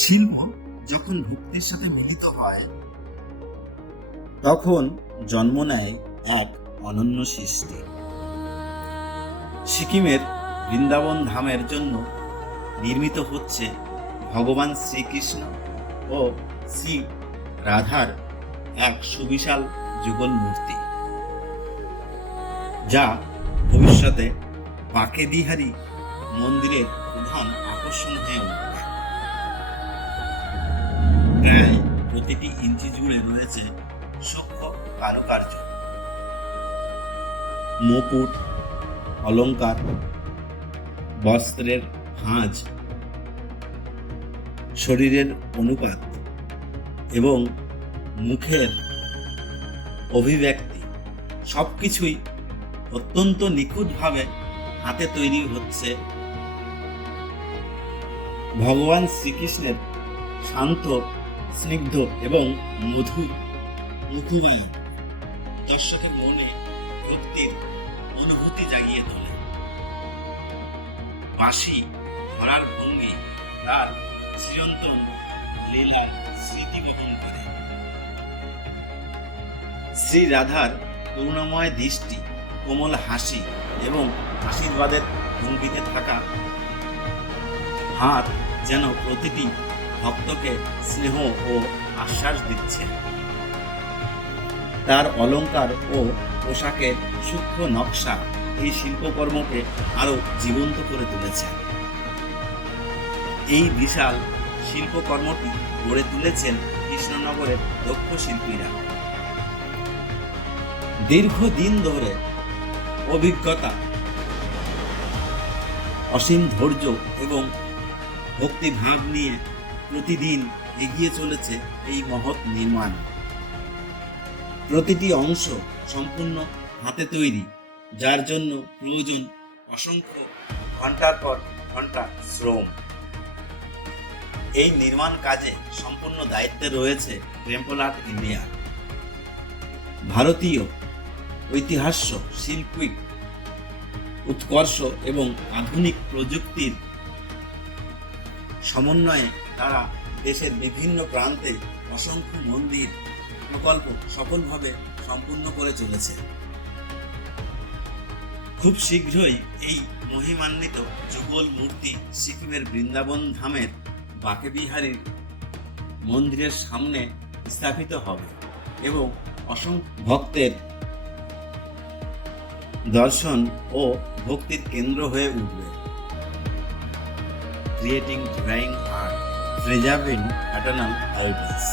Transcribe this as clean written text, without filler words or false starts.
শিল্প যখন ভক্তির সাথে মিলিত হয় তখন জন্ম নেয় এক অনন্য সৃষ্টি। সিকিমের বৃন্দাবন ধামের জন্য নির্মিত হচ্ছে ভগবান শ্রীকৃষ্ণ ও শ্রী রাধার এক সুবিশাল যুগল মূর্তি, যা ভবিষ্যতে বাঁকেবিহারী মন্দিরের প্রধান আকর্ষণ হয়ে উঠবে। প্রায় প্রতিটি ইঞ্চি জুড়ে রয়েছে সূক্ষ্ম কারুকার্য, মুকুট, অলঙ্কার, বস্ত্রের ভাঁজ, শরীরের অনুপাত এবং মুখের অভিব্যক্তি সবকিছুই অত্যন্ত নিখুঁতভাবে হাতে তৈরি হচ্ছে। ভগবান শ্রীকৃষ্ণের শান্ত, স্নিগ্ধ এবং মধুর মুখবায়ন দর্শকের মনে ভক্তির অনুভূতি জাগিয়ে তোলে। বাঁশি ধরার ভঙ্গি তার চিরন্তন লীলার স্মৃতি বহন করে। শ্রী রাধার করুণাময় দৃষ্টি, কোমল হাসি এবং আশীর্বাদের ভঙ্গিতে থাকা হাত যেন প্রতিটি ভক্তকে স্নেহ ও আশ্বাস দিচ্ছে। তার অলঙ্কার ও পোশাকের সূক্ষ্ম নকশা এই শিল্পকর্মকে আরো জীবন্ত করে তুলেছে। এই বিশাল শিল্পকর্মটি গড়ে তুলেছেন কৃষ্ণনগরের দক্ষ শিল্পীরা। দীর্ঘদিন ধরে অভিজ্ঞতা, অসীম ধৈর্য এবং ভক্তিভাব নিয়ে প্রতিদিন এগিয়ে চলেছে এই মহৎ নির্মাণ। প্রতিটি অংশ সম্পূর্ণ হাতে তৈরি, যার জন্য প্রয়োজন অসংখ্য ঘন্টার পর ঘন্টা শ্রম। এই নির্মাণ কাজে সম্পূর্ণ দায়িত্বে রয়েছে টেম্পল আর্ট ইন্ডিয়া। ভারতীয় ঐতিহ্য, শিল্পিক উৎকর্ষ এবং আধুনিক প্রযুক্তির সমন্বয়ে তারা দেশের বিভিন্ন প্রান্তে অসংখ্য মন্দির প্রকল্প সফলভাবে সম্পূর্ণ করে চলেছে। খুব শীঘ্রই এই মহিমান্বিত যুগল মূর্তি সিকিমের বৃন্দাবন ধামের বাঁকেবিহারী মন্দিরের সামনে স্থাপিত হবে এবং অসংখ্য ভক্তের দর্শন ও ভক্তির কেন্দ্র হয়ে উঠবে। Creating divine art, preserving eternal heritage.